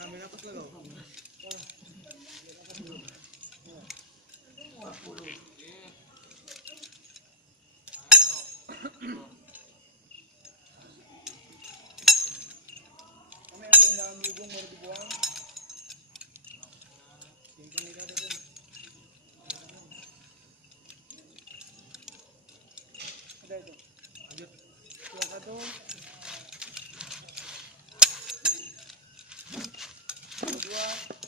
Namanya apa sih lo? Kami akan dalam lubung baru dibuang. Simpan di sana pun. Ada itu. Lanjut. Dua satu. Dua.